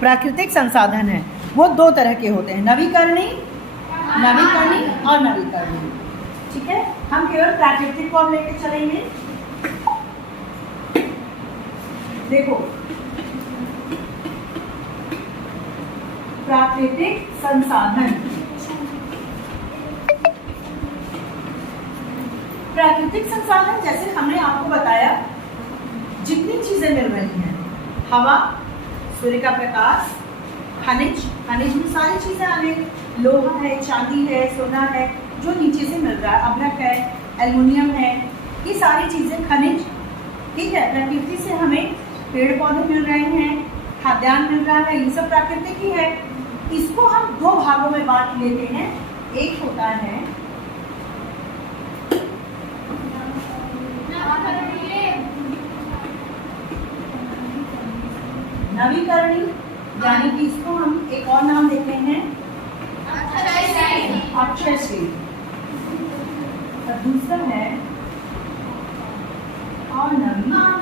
प्राकृतिक संसाधन है वो दो तरह के होते हैं, नवीकरणीय और नवीकरणीय। ठीक है, हम केवल प्राकृतिक को हम लेके चलेंगे। देखो, प्राकृतिक संसाधन, प्राकृतिक संसाधन जैसे हमने आपको बताया जितनी चीजें मिल रही हैं, हवा, सूर्य का प्रकाश, खनिज में सारी चीजें आ गई, लोहा है, चांदी है, सोना है, जो नीचे से मिल रहा है, अभ्रक है, एल्युमिनियम है, ये सारी चीजें खनिज। ठीक है, प्रकृति से हमें पेड़ पौधे मिल रहे हैं, खाद्यान्न मिल रहा है, ये सब प्राकृतिक ही है। इसको हम दो भागों में बांट लेते हैं। एक होता है नवीकरणीय, यानी कि इसको हम एक और नाम देते हैं अक्षयशील, और दूसरा है अनवीकरणीय।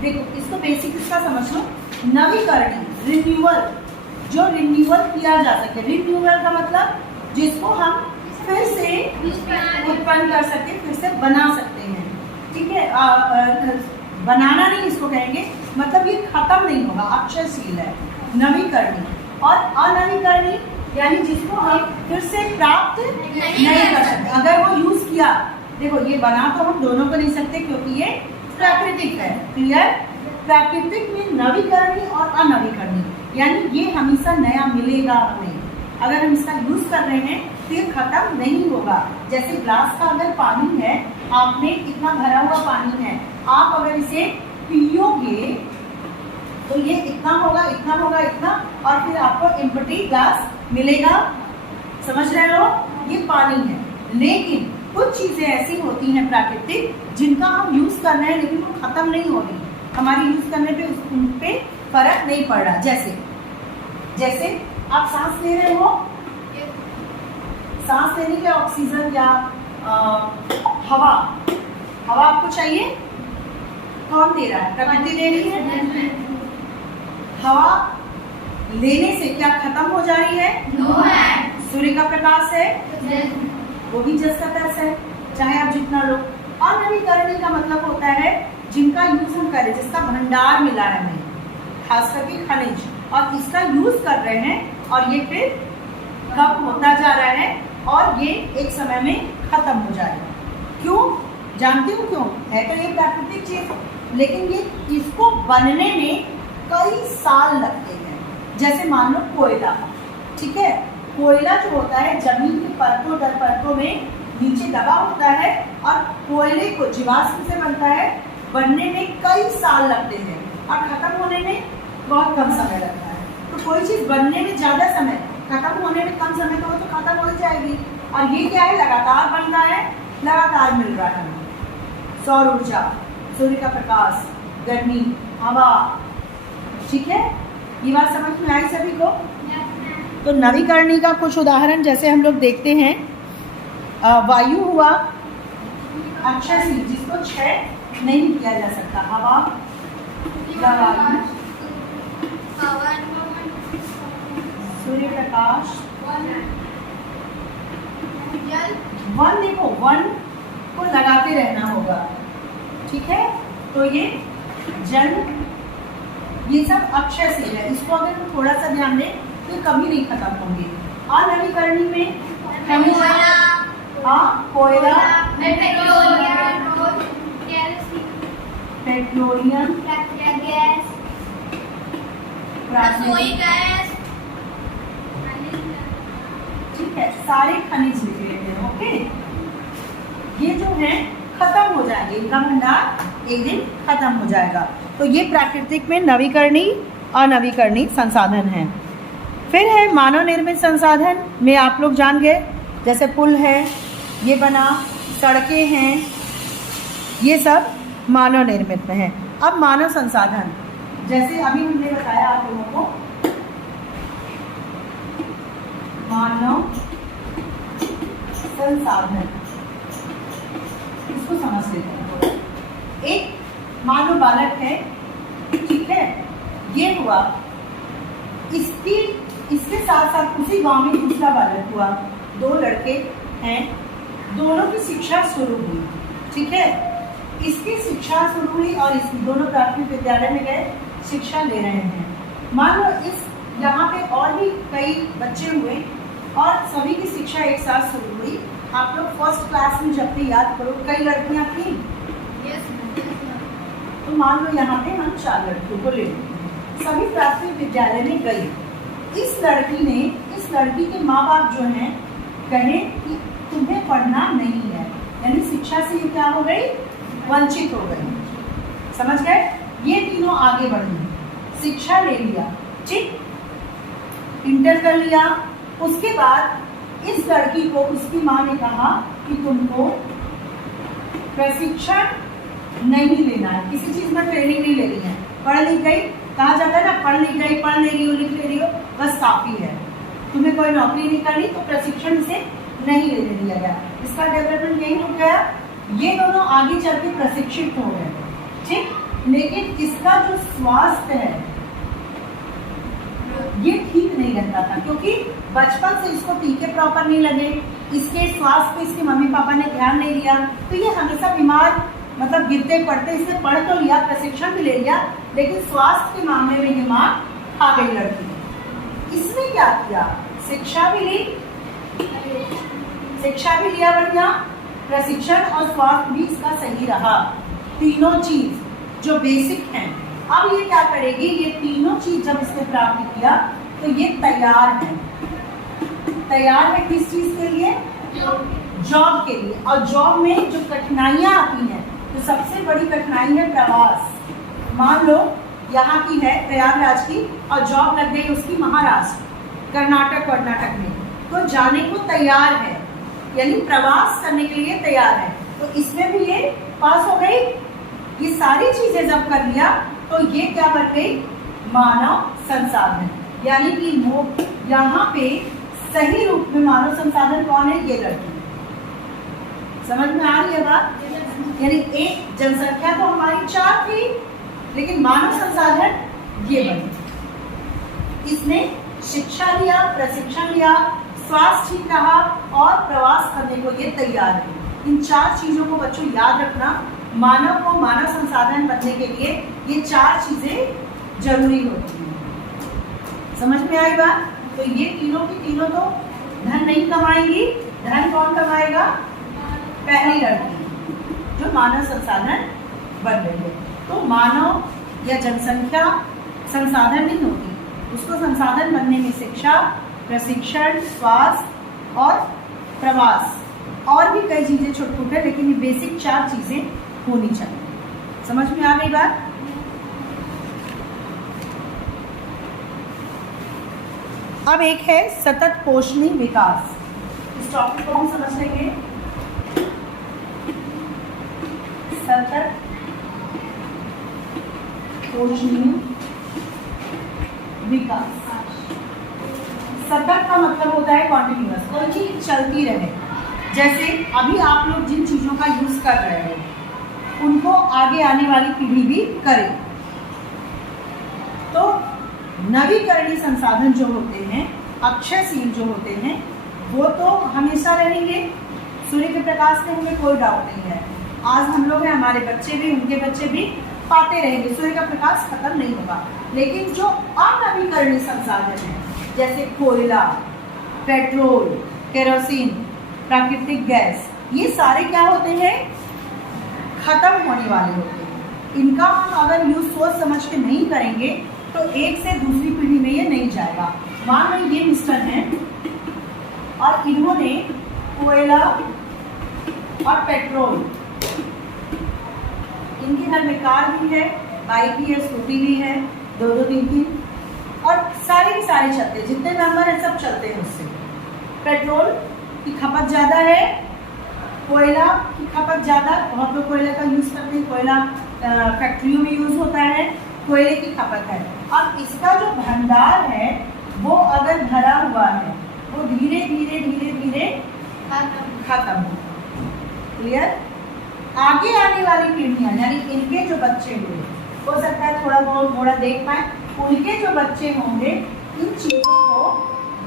देखो, इसको बेसिक इसका समझ लो। नवीकरणीय, रिन्यूअल, जो रिन्यूअल किया जा सके। रिन्यूअल का मतलब जिसको हम फिर से उत्पन्न कर सकते, फिर से बना सकते हैं। ठीक है, बनाना नहीं इसको कहेंगे, मतलब ये खत्म नहीं होगा, अक्षयशील है। नवीकरणीय और अनवीकरणीय यानी जिसको हम फिर से प्राप्त नहीं कर सकते। अगर वो यूज किया, देखो ये बना तो हम दोनों को नहीं सकते क्योंकि ये प्राकृतिक है। क्लियर? प्राकृतिक में नवीकरणीय और अनवीकरणीय, यानी ये हमेशा नया मिलेगा हमें। अगर हम इसका यूज कर रहे हैं तो ये खत्म नहीं होगा। जैसे ग्लास का अगर पानी है, आपने इतना भरा हुआ पानी है, आप अगर इसे पियोगे तो ये इतना होगा, इतना होगा, इतना, और फिर आपको एम्प्टी ग्लास मिलेगा। समझ रहे हो? ये पानी है। लेकिन कुछ चीजें ऐसी होती हैं प्राकृतिक जिनका हम यूज कर रहे हैं लेकिन वो खत्म नहीं हो रही, हमारी यूज करने पे उन पे फर्क नहीं पड़ रहा। जैसे आप सांस ले रहे हो, सांस लेने के ऑक्सीजन या हवा आपको चाहिए, कौन दे रहा है? प्रकृति दे रही है। हवा लेने से क्या खत्म हो जा रही है? सूर्य का प्रकाश है, वो भी जस का तस है, चाहे आप जितना लो। अनवीकरणीय का मतलब होता है जिनका यूज हम करें, जिसका भंडार मिला है हमें, खास करके खनिज, और इसका यूज कर रहे हैं और ये फिर कम होता जा रहा है और ये एक समय में खत्म हो जाएगा। क्यों? जानती हूँ क्यों है? तो ये प्राकृतिक चीज, लेकिन ये इसको बनने में कई साल लगते हैं। जैसे मान लो कोयला, ठीक है, कोयला जो होता है जमीन की परतों दर परतों में नीचे दबा होता है, और कोयले को जीवाश्म से बनता है, बनने में कई साल लगते हैं और खत्म होने में बहुत कम समय लगता है। तो कोई चीज बनने में ज्यादा समय, खत्म होने में कम समय, तो वो तो खत्म हो जाएगी। और ये क्या है? लगातार बन रहा है, लगातार मिल रहा है हमें। सौर ऊर्जा, सूर्य का प्रकाश, गर्मी, हवा। ठीक है, ये बात समझ में आई सभी को? तो नवीकरणीय का कुछ उदाहरण जैसे हम लोग देखते हैं, वायु हुआ अक्षयशील, जिसको क्षय नहीं किया जा सकता। हवा या वायु, सूर्य प्रकाश, वन। देखो, वन को लगाते रहना होगा। ठीक है, तो ये जल, ये सब अक्षयशील है। इसको अगर हम थोड़ा सा ध्यान दें तो कभी नहीं खत्म होंगे। अनवीकरणीय में कोयला, पेट्रोलियम, ठीक है, सारे खनिज लिखे हैं। ओके, ये जो है खत्म हो जाएंगे, इनका भंडार एक दिन खत्म हो जाएगा। तो ये प्राकृतिक में नवीकरणीय अनवीकरणीय संसाधन है। फिर है मानव निर्मित संसाधन में आप लोग जान गए, जैसे पुल है, ये बना, सड़कें हैं, ये सब मानव निर्मित में है। अब मानव संसाधन, जैसे अभी हमने बताया आप लोगों को, मानव संसाधन, इसको समझ लेते हैं। एक मान लो बालक है, ये हुआ। इसके साथ साथ उसी गांव में दूसरा बालक हुआ। 2 लड़के हैं, दोनों की शिक्षा शुरू हुई। ठीक है, इसकी शिक्षा शुरू हुई और इसकी दोनों प्राथमिक विद्यालय में गए, शिक्षा ले रहे हैं। मान लो इस यहाँ पे और भी कई बच्चे हुए और सभी की शिक्षा एक साथ शुरू हुई। आप लोग फर्स्ट क्लास में जब भी याद करो, कई लड़कियाँ थी। तो मान लो यहाँ पे हम 4 लड़कियों को ले लें, सभी प्राथमिक विद्यालय में गई। इस लड़की के माँ बाप जो हैं कहे कि तुम्हें पढ़ना नहीं है, यानी शिक्षा से ये क्या हो गई, वंचित हो गई। समझ गए? ये तीनों आगे बढ़ी, शिक्षा ले लिया, ठीक, इंटर कर लिया। उसके बाद इस लड़की को उसकी माँ ने कहा कि तुमको प्रशिक्षण नहीं लेना है, किसी चीज में ट्रेनिंग नहीं लेनी है। पढ़ लिख गई, कहा जाता है ना, पढ़ लिख गई, पढ़ ले रही हो, लिख ले रही हो, बस काफी है, तुम्हें कोई नौकरी नहीं करनी, तो प्रशिक्षण से नहीं लेने दिया गया। इसका डेवलपमेंट यही रुक गया। ये दोनों आगे चल के प्रशिक्षित हो गए, ठीक, लेकिन इसका जो स्वास्थ्य है ये ठीक नहीं रहता था, क्योंकि बचपन से इसको टीके प्रॉपर नहीं लगे, इसके स्वास्थ्य पे इसके मम्मी पापा ने ध्यान नहीं दिया, तो ये हमेशा बीमार, मतलब गिरते पड़ते। इसने पढ़ तो लिया, प्रशिक्षण भी ले लिया, लेकिन स्वास्थ्य के मामले में ये मार खा गई लड़की। इसने क्या किया, शिक्षा भी ली, शिक्षा भी लिया बढ़िया, प्रशिक्षण और स्वास्थ्य भी इसका सही रहा, तीनों चीज जो बेसिक हैं। अब ये क्या करेगी, ये तीनों चीज जब इसने प्राप्त किया तो ये तैयार है। तैयार है किस चीज के लिए, जॉब के लिए। और जॉब में जो कठिनाइयां आती हैं, तो सबसे बड़ी कठिनाई है प्रवास। मान लो यहाँ की है प्रयागराज की और जॉब लग गई उसकी महाराष्ट्र, कर्नाटक में, तो जाने को तैयार है, यानी प्रवास करने के लिए तैयार है। तो इसमें भी ये पास हो गई। ये सारी चीजें जब कर लिया तो ये क्या बन गई, मानव संसाधन। यानी कि यहाँ पे सही रूप में मानव संसाधन कौन है, ये लड़की। समझ में आ रही है बात? यानी एक जनसंख्या तो हमारी 4 थी, लेकिन मानव संसाधन ये बनी। इसने शिक्षा लिया, प्रशिक्षण लिया, स्वास्थ्य ठीक रहा और प्रवास करने को ये तैयार है। इन 4 चीजों को बच्चों याद रखना। मानव को मानव संसाधन बनने के लिए ये 4 चीजें जरूरी होती हैं। समझ में आई बात? तो ये तीनों की तीनों तो धन नहीं कमाएंगी। धन कौन कमाएगा, पहली लड़की जो मानव संसाधन बन रही है। तो मानव या जनसंख्या संसाधन नहीं होती, उसको संसाधन बनने में शिक्षा, प्रशिक्षण, स्वास्थ्य और प्रवास, और भी कई चीजें छोटे छोटे, लेकिन ये बेसिक 4 चीजें होनी चाहिए। समझ में आ गई बात? अब एक है सतत पोषणीय विकास। इस टॉपिक को हम समझ लेंगे। सतत पोषणीय विकास। सतत का मतलब होता है कॉन्टिन्यूअस, कोई चीज चलती रहे। जैसे अभी आप लोग जिन चीजों का यूज कर रहे हो उनको आगे आने वाली पीढ़ी भी करे। तो नवीकरणीय संसाधन जो होते हैं, अक्षयशील जो होते हैं, वो तो हमेशा रहेंगे। सूर्य के प्रकाश से हमें कोई डाउट नहीं है। आज हम लोग हैं, हमारे बच्चे भी, उनके बच्चे भी पाते रहेंगे, सूर्य का प्रकाश खत्म नहीं होगा। लेकिन जो अनवीकरणीय संसाधन है, जैसे कोयला, पेट्रोल, केरोसिन, प्राकृतिक गैस, ये सारे क्या होते हैं, खत्म होने वाले होते हैं। इनका हम अगर यूज सोच समझ के नहीं करेंगे तो एक से दूसरी पीढ़ी में ये नहीं जाएगा। मान लो ये मिस्टर हैं और इन्होंने कोयला और पेट्रोल, इनके घर में कार भी है, बाइक भी है, स्कूटी भी है, 2-2, 3-3, और सारे के सारे चलते हैं, जितने मेंबर हैं सब चलते हैं उससे। पेट्रोल की खपत ज़्यादा है, कोयला की खपत ज़्यादा, बहुत लोग कोयले का यूज़ करते हैं, कोयला फैक्ट्रियों में यूज़ होता है, कोयले की खपत है। अब इसका जो भंडार है वो अगर भरा हुआ है, वो धीरे धीरे धीरे धीरे खत्म हो। क्लियर? आगे आने वाली पीढ़ियां, यानी इनके जो बच्चे हुए, हो सकता है थोड़ा बहुत थोड़ा देख पाए, उनके जो बच्चे होंगे इन चीज़ों को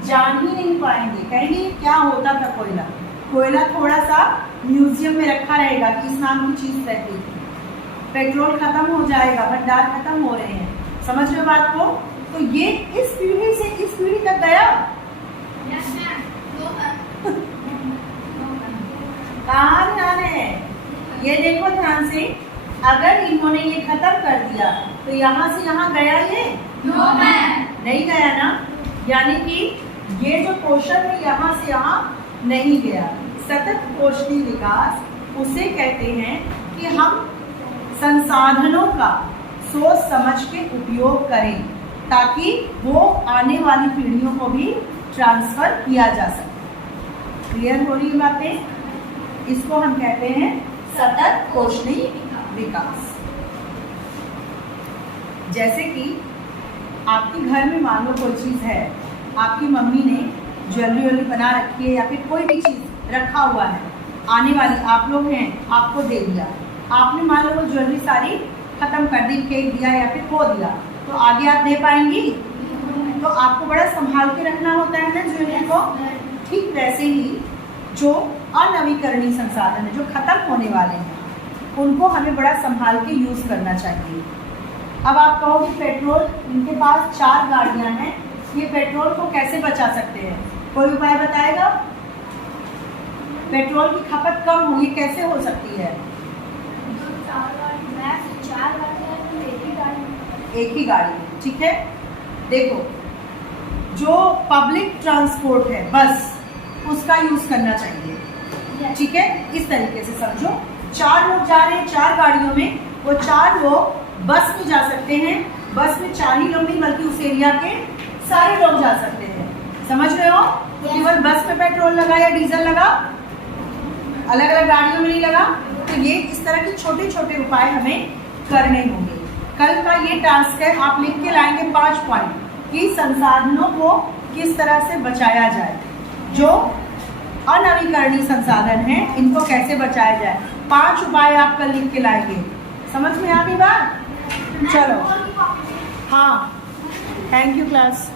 जान ही नहीं पाएंगे, कहेंगे क्या होता था कोयला। कोयला थोड़ा सा म्यूजियम में रखा रहेगा कि इस नाम की चीज़ रहती थी। पेट्रोल खत्म हो जाएगा, भंडार खत्म हो रहे हैं, समझ रहे हो बात को। तो ये इस पीढ़ी से इस पीढ़ी तक गया। कहाँ ध्यान है, ये देखो ध्यान से, अगर इन्होंने ये खत्म कर दिया तो यहाँ से यहाँ गया ये नहीं गया ना, यानी कि ये जो पोषण है यहाँ से यहाँ नहीं गया। सतत पोषणीय विकास उसे कहते हैं कि हम संसाधनों का सोच समझ के उपयोग करें ताकि वो आने वाली पीढ़ियों को भी ट्रांसफर किया जा सके। क्लियर हो रही है बातें? इसको हम कहते हैं सतत पोषणीय विकास। जैसे कि आपके घर में मान लो कोई चीज़ है, आपकी मम्मी ने ज्वेलरी वैलरी बना रखी है या फिर कोई भी चीज़ रखा हुआ है, आने वाली आप लोग हैं, आपको दे दिया, आपने मान लो वो ज्वेलरी सारी खत्म कर दी, फेंक दिया या फिर खो दिया, तो आगे आप दे पाएंगी? तो आपको बड़ा संभाल के रखना होता है ना ज्वेलरी को। ठीक वैसे ही जो अनवीकरणीय संसाधन है, जो खत्म होने वाले हैं, उनको हमें बड़ा संभाल के यूज करना चाहिए। अब आप कहोगे पेट्रोल, इनके पास 4 गाड़ियां हैं, ये पेट्रोल को कैसे बचा सकते हैं? कोई उपाय बताएगा? पेट्रोल की खपत कम हो, ये कैसे हो सकती है? एक ही गाड़ी, ठीक है। देखो, जो पब्लिक ट्रांसपोर्ट है बस, उसका यूज करना चाहिए, ठीक है। इस तरीके से समझो, 4 लोग जा रहे हैं 4 गाड़ियों में, वो 4 लोग बस में जा सकते हैं। बस में 4 ही लोग नहीं बल्कि उस एरिया के सारे लोग जा सकते हैं, समझ रहे हो। तो केवल बस में पेट्रोल लगा या डीजल लगा, अलग अलग गाड़ियों में नहीं लगा। तो ये इस तरह के छोटे छोटे उपाय हमें करने होंगे। कल का ये टास्क है, आप लिख के लाएंगे 5 पॉइंट कि संसाधनों को किस तरह से बचाया जाए, जो अनवीकरणीय संसाधन है इनको कैसे बचाया जाए। 5 उपाय आप कल लिख के लाएंगे। समझ में आ गई बात? चलो, हाँ, थैंक यू क्लास।